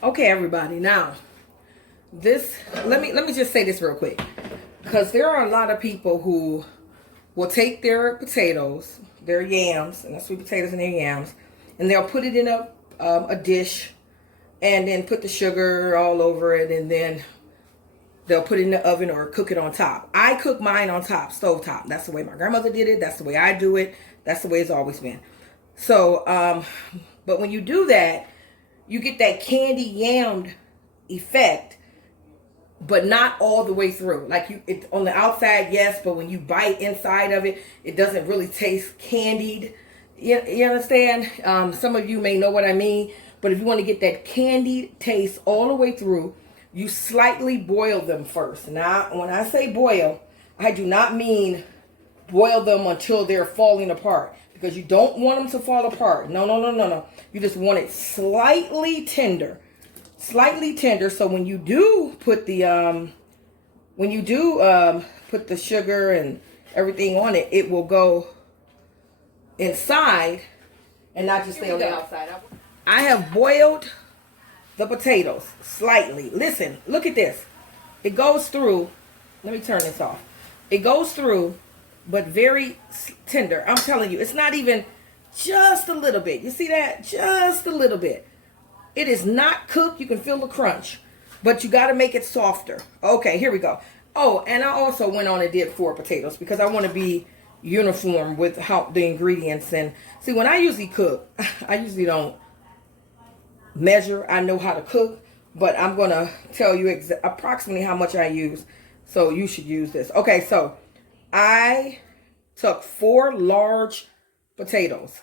Okay, everybody. Now, this let me just say this real quick, because there are a lot of people who will take their potatoes, their yams, and their sweet potatoes and their yams, and they'll put it in a dish, and then put the sugar all over it, and then they'll put it in the oven or cook it on top. I cook mine on top, stove top. That's the way my grandmother did it. That's the way I do it. That's the way it's always been. So, but when you do that, you get that candy yam effect, but not all the way through. Like it on the outside, yes, but when you bite inside of it, it doesn't really taste candied. You understand? Some of you may know what I mean, but if you want to get that candied taste all the way through, you slightly boil them first. Now, when I say boil, I do not mean boil them until they're falling apart, because you don't want them to fall apart. No, no, no, no, no. You just want it slightly tender. Slightly tender, so when you do put the put the sugar and everything on it, it will go inside and not just stay on the outside. I have boiled the potatoes slightly. Listen, look at this. It goes through. Let me turn this off. It goes through, but very tender. I'm telling you, it's not even just a little bit. You see that? Just a little bit. It is not cooked. You can feel the crunch, but you got to make it softer. Okay, here we go. Oh, and I also went on and did 4 potatoes because I want to be uniform with how the ingredients. And see, when I usually cook, I usually don't measure. I know how to cook, but I'm going to tell you approximately how much I use. So you should use this. Okay, so I took 4 large potatoes,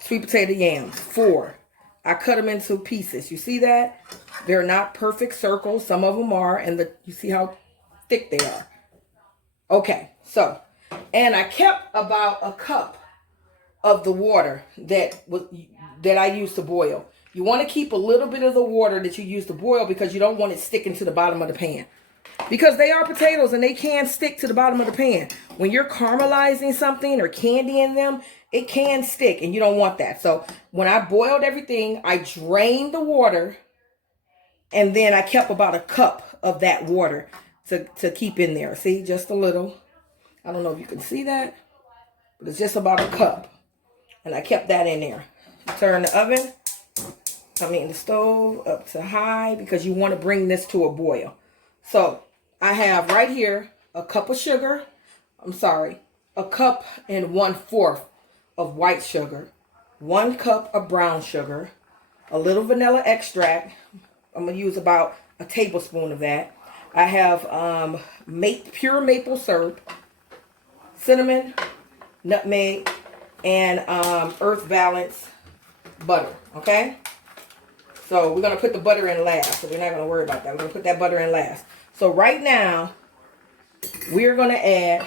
sweet potato yams, 4. I cut them into pieces. You see that? They're not perfect circles. Some of them are, and you see how thick they are. Okay, so, and I kept about a cup of the water that I used to boil. You want to keep a little bit of the water that you use to boil because you don't want it sticking to the bottom of the pan. Because they are potatoes and they can stick to the bottom of the pan. When you're caramelizing something or candying them, it can stick and you don't want that. So when I boiled everything, I drained the water and then I kept about a cup of that water to keep in there. See, just a little. I don't know if you can see that, but it's just about a cup. And I kept that in there. Turn the the stove up to high because you want to bring this to a boil. So I have right here a cup of sugar. A cup and 1/4 of white sugar, 1 cup of brown sugar, a little vanilla extract. I'm going to use about a tablespoon of that. I have pure maple syrup, cinnamon, nutmeg, and earth balance butter. Okay? So we're going to put the butter in last. So we're not going to worry about that. We're going to put that butter in last. So right now, we're going to add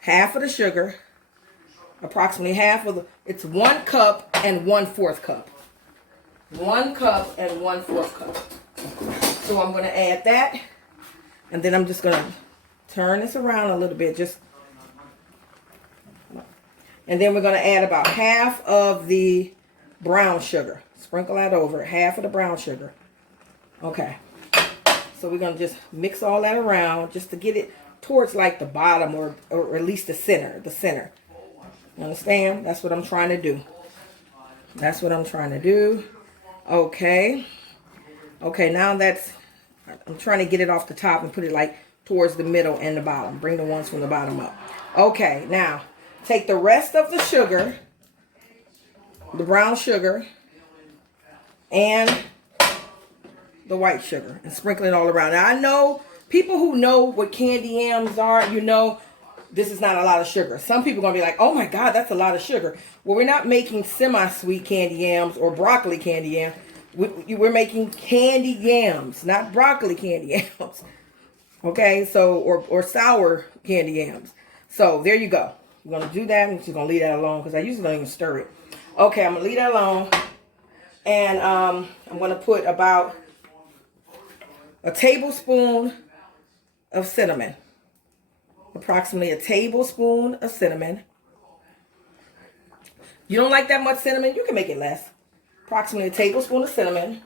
half of the sugar. Approximately half of it's 1 cup and 1/4 cup. 1 cup and 1/4 cup. So I'm going to add that. And then I'm just going to turn this around a little bit. And then we're going to add about half of the brown sugar. Sprinkle that over. Half of the brown sugar. Okay. So we're going to just mix all that around just to get it towards like the bottom or at least the center. You understand? That's what I'm trying to do. That's what I'm trying to do. Okay. Okay, now I'm trying to get it off the top and put it like towards the middle and the bottom. Bring the ones from the bottom up. Okay, now take the rest of the sugar, the brown sugar, and the white sugar and sprinkle it all around. Now I know people who know what candy yams are, you know, this is not a lot of sugar. Some people are going to be like, oh my God, that's a lot of sugar. Well, we're not making semi-sweet candy yams or broccoli candy yams. We're making candied yams, not broccoli candy yams. Okay, so, or sour candy yams. So there you go. We're going to do that. I'm just going to leave that alone because I usually don't even stir it. Okay, I'm going to leave that alone. And I'm going to put about a tablespoon of cinnamon. Approximately a tablespoon of cinnamon. You don't like that much cinnamon? You can make it less. approximately a tablespoon of cinnamon.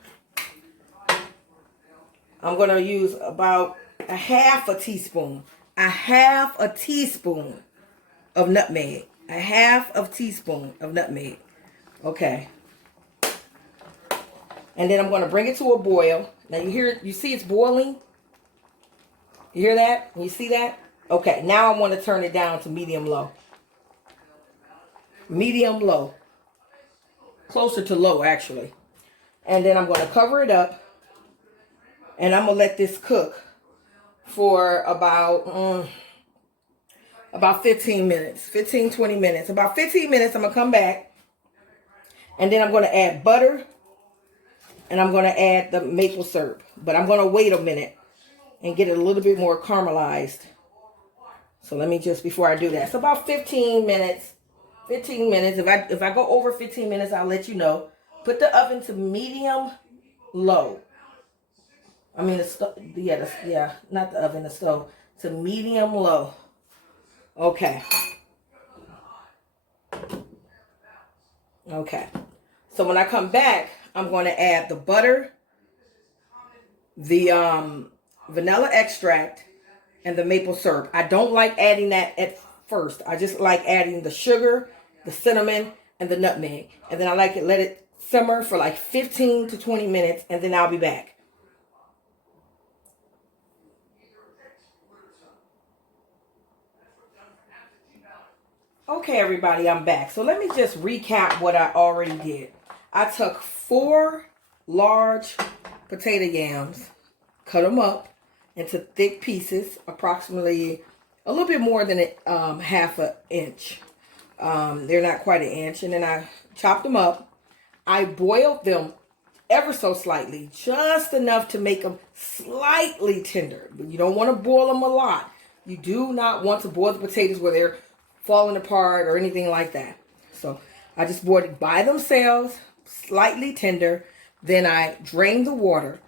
I'm going to use about a half a teaspoon of nutmeg. A half of teaspoon of nutmeg. Okay. And then I'm going to bring it to a boil. Now you see it's boiling? You hear that? You see that? Okay, now I want to turn it down to medium low. Medium low. Closer to low, actually. And then I'm going to cover it up. And I'm going to let this cook for about 15 minutes. 15, 20 minutes. About 15 minutes, I'm going to come back. And then I'm going to add butter. And I'm going to add the maple syrup. But I'm going to wait a minute and get it a little bit more caramelized. So let me just, before I do that. So about 15 minutes. 15 minutes. If I go over 15 minutes, I'll let you know. Put the oven to medium low. I mean, the stove. Yeah, not the oven, the stove. To medium low. Okay. Okay. So when I come back, I'm going to add the butter, the vanilla extract, and the maple syrup. I don't like adding that at first. I just like adding the sugar, the cinnamon, and the nutmeg. And then I like it, let it simmer for like 15 to 20 minutes, and then I'll be back. Okay, everybody, I'm back. So let me just recap what I already did. I took 4 large potato yams, cut them up into thick pieces, approximately a little bit more than half an inch. They're not quite an inch. And then I chopped them up. I boiled them ever so slightly, just enough to make them slightly tender. But you don't want to boil them a lot. You do not want to boil the potatoes where they're falling apart or anything like that. So I just boiled it by themselves, slightly tender. Then I drained the water.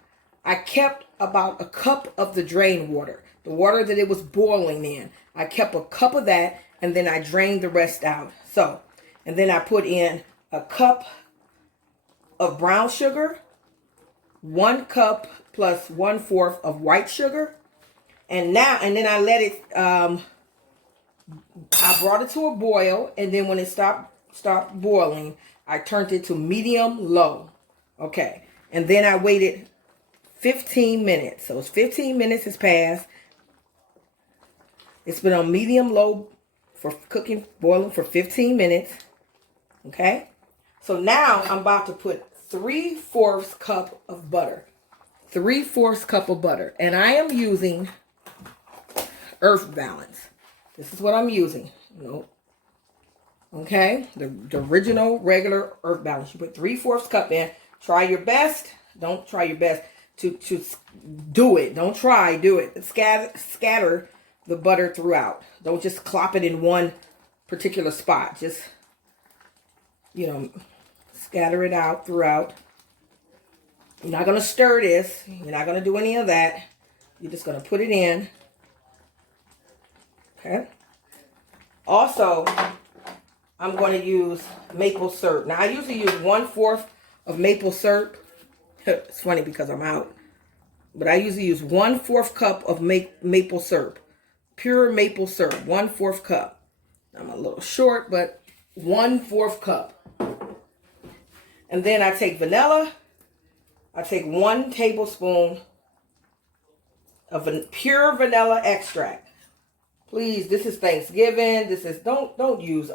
I kept about a cup of the drained water, the water that it was boiling in. I kept a cup of that, and then I drained the rest out. So, and then I put in a cup of brown sugar, 1 cup plus 1/4 of white sugar. And then I let it, I brought it to a boil, and then when it stopped boiling, I turned it to medium low. Okay. And then I waited 15 minutes. So it's 15 minutes has passed. It's been on medium low for cooking, boiling for 15 minutes. Okay. So now I'm about to put 3/4 cup of butter. 3/4 cup of butter. And I am using Earth Balance. This is what I'm using. Okay. The original regular Earth Balance. You put 3/4 cup in. Try your best. Don't try your best to do it. Don't try. Do it. Scatter the butter throughout. Don't just clop it in one particular spot. Just, scatter it out throughout. You're not going to stir this. You're not going to do any of that. You're just going to put it in. Okay. Also, I'm going to use maple syrup. Now, I usually use 1/4 of maple syrup. It's funny because I'm out. But I usually use 1/4 cup of maple syrup. Pure maple syrup. 1/4 cup. I'm a little short, but 1/4 cup. And then I take vanilla. I take 1 tablespoon of pure vanilla extract. Please, this is Thanksgiving. This is, don't use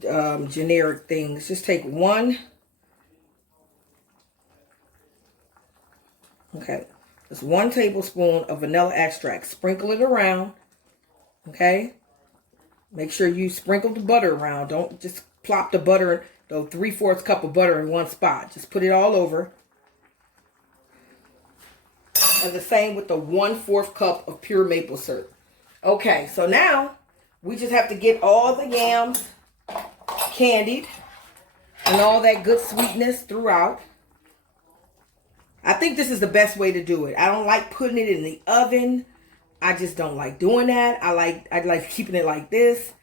generic things. Just take 1. Okay, just 1 tablespoon of vanilla extract. Sprinkle it around. Okay, make sure you sprinkle the butter around. Don't just plop the butter, the 3/4 cup of butter in one spot. Just put it all over. And the same with the 1/4 cup of pure maple syrup. Okay, so now we just have to get all the yams candied and all that good sweetness throughout. I think this is the best way to do it. I don't like putting it in the oven. I just don't like doing that. I like keeping it like this,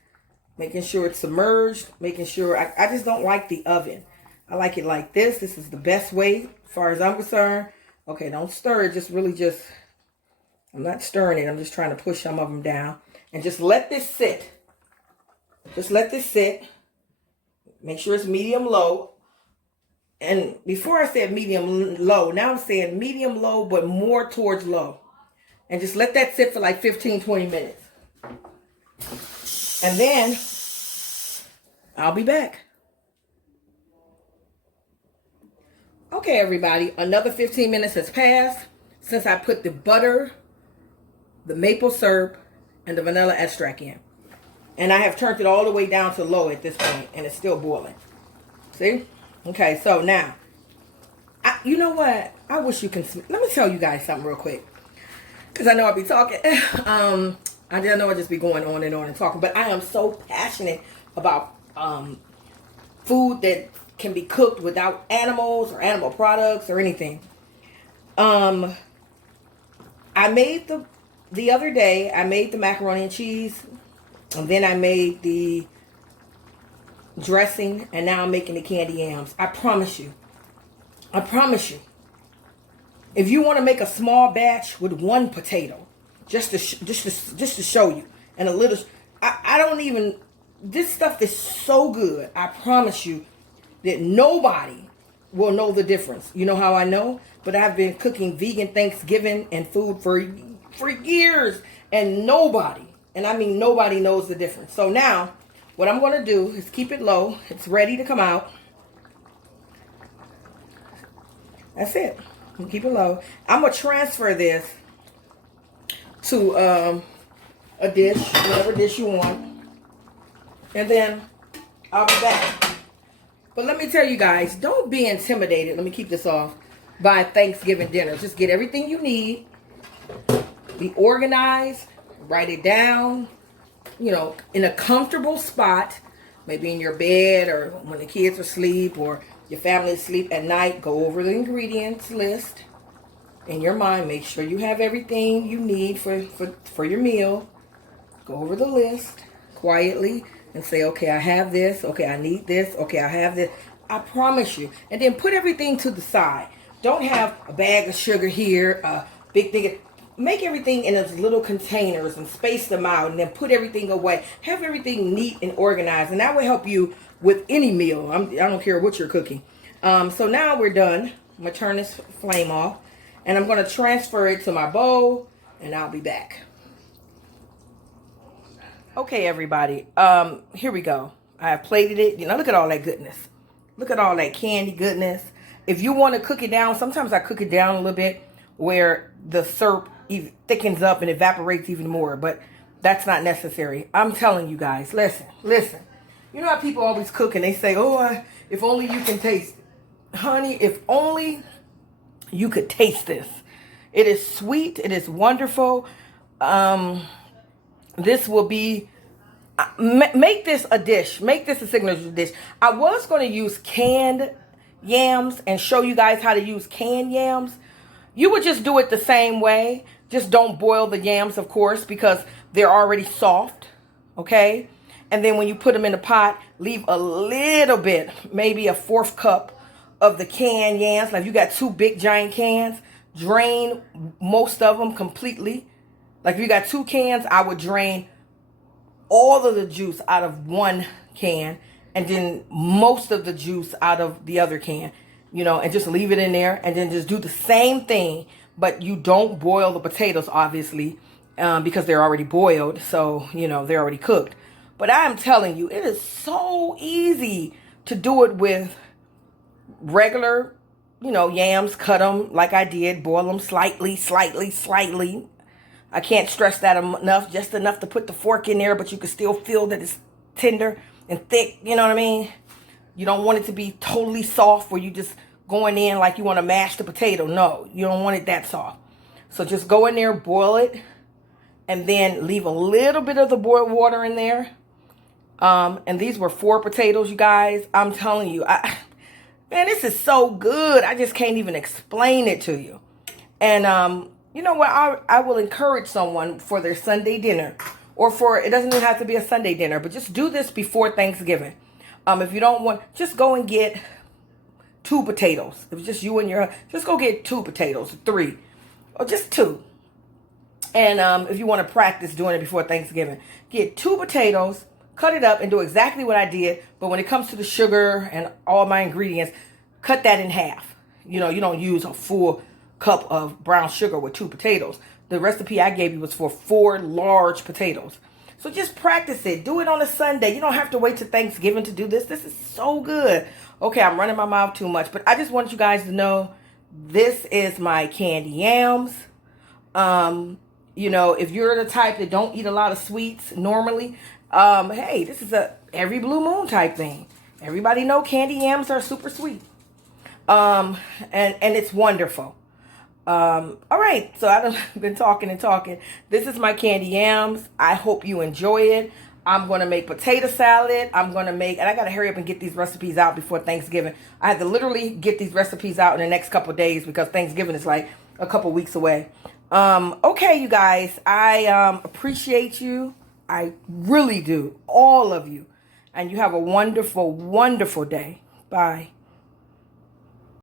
making sure it's submerged, making sure I just don't like the oven. I like it like this. This is the best way as far as I'm concerned. Okay, don't stir it. Just really just, I'm not stirring it. I'm just trying to push some of them down. And just let this sit. Just let this sit. Make sure it's medium low. And before I said medium low, now I'm saying medium low, but more towards low. And just let that sit for like 15, 20 minutes. And then I'll be back. Okay, everybody, another 15 minutes has passed since I put the butter, the maple syrup, and the vanilla extract in. And I have turned it all the way down to low at this point, and it's still boiling. See? Okay, so now, you know what? I wish you can, let me tell you guys something real quick. Because I know I'll be talking. I know I'll just be going on and talking. But I am so passionate about food that can be cooked without animals or animal products or anything. I made the other day, I made the macaroni and cheese. And then I made the dressing. And now I'm making the candied yams. I promise you. I promise you. If you want to make a small batch with one potato, just to show you, and a little, I don't even, this stuff is so good. I promise you that nobody will know the difference. You know how I know? But I've been cooking vegan Thanksgiving and food for years, and nobody, and I mean nobody, knows the difference. So now, what I'm going to do is keep it low. It's ready to come out. That's it. Keep it low. I'm going to transfer this to a dish, whatever dish you want. And then I'll be back. But let me tell you guys, don't be intimidated. Let me keep this off. By Thanksgiving dinner. Just get everything you need. Be organized. Write it down. You know, in a comfortable spot. Maybe in your bed or when the kids are asleep or your family is asleep at night. Go over the ingredients list in your mind. Make sure you have everything you need for your meal. Go over the list quietly and say, okay, I have this. Okay, I need this. Okay, I have this. I promise you. And then put everything to the side. Don't have a bag of sugar here, a big thing. Make everything in its little containers and space them out and then put everything away. Have everything neat and organized. And that will help you with any meal. I don't care what you're cooking. So now we're done. I'm going to turn this flame off. And I'm going to transfer it to my bowl. And I'll be back. Okay, everybody. Here we go. I have plated it. You know, look at all that goodness. Look at all that candy goodness. If you want to cook it down, sometimes I cook it down a little bit where the syrup thickens up and evaporates even more. But that's not necessary. I'm telling you guys, listen. You know how people always cook and they say, oh, if only you can taste it. Honey, if only you could taste this. It is sweet. It is wonderful. This will be, make this a dish. Make this a signature dish. I was going to use canned yams and show you guys how to use canned yams. You would just do it the same way. Just don't boil the yams, of course, because they're already soft. Okay? And then when you put them in the pot, leave a little bit, maybe a 1/4 cup of the canned yams. Now, if you got 2 big giant cans, drain most of them completely. Like if you got 2 cans, I would drain all of the juice out of 1 can and then most of the juice out of the other can, you know, and just leave it in there and then just do the same thing. But you don't boil the potatoes, obviously, because they're already boiled. So, you know, they're already cooked. But I'm telling you, it is so easy to do it with regular, you know, yams. Cut them like I did. Boil them slightly. I can't stress that enough. Just enough to put the fork in there, but you can still feel that it's tender and thick. You know what I mean? You don't want it to be totally soft where you just going in like you want to mash the potato. No, you don't want it that soft. So just go in there, boil it, and then leave a little bit of the boiled water in there. And these were 4 potatoes, you guys. I'm telling you, man, this is so good. I just can't even explain it to you. And you know what? I will encourage someone for their Sunday dinner, or it doesn't even have to be a Sunday dinner, but just do this before Thanksgiving. If you don't want, just go and get 2 potatoes. If it's just you and your, just go get 2 potatoes, 3, or just 2. And if you want to practice doing it before Thanksgiving, get 2 potatoes, cut it up, and do exactly what I did. But when it comes to the sugar and all my ingredients, cut that in half. You know, you don't use a full cup of brown sugar with 2 potatoes. The recipe I gave you was for 4 large potatoes. So just practice it. Do it on a Sunday. You don't have to wait till Thanksgiving to do this. This is so good. Okay, I'm running my mouth too much, but I just want you guys to know this is my candy yams. You know, if you're the type that don't eat a lot of sweets normally, hey, this is a every blue moon type thing. Everybody know candy yams are super sweet. And it's wonderful. All right, so I've been talking and talking. This is my candy yams. I hope you enjoy it. I'm going to make potato salad. And I got to hurry up and get these recipes out before Thanksgiving. I have to literally get these recipes out in the next couple of days because Thanksgiving is like a couple weeks away. Okay, you guys, I appreciate you. I really do. All of you. And you have a wonderful, wonderful day. Bye.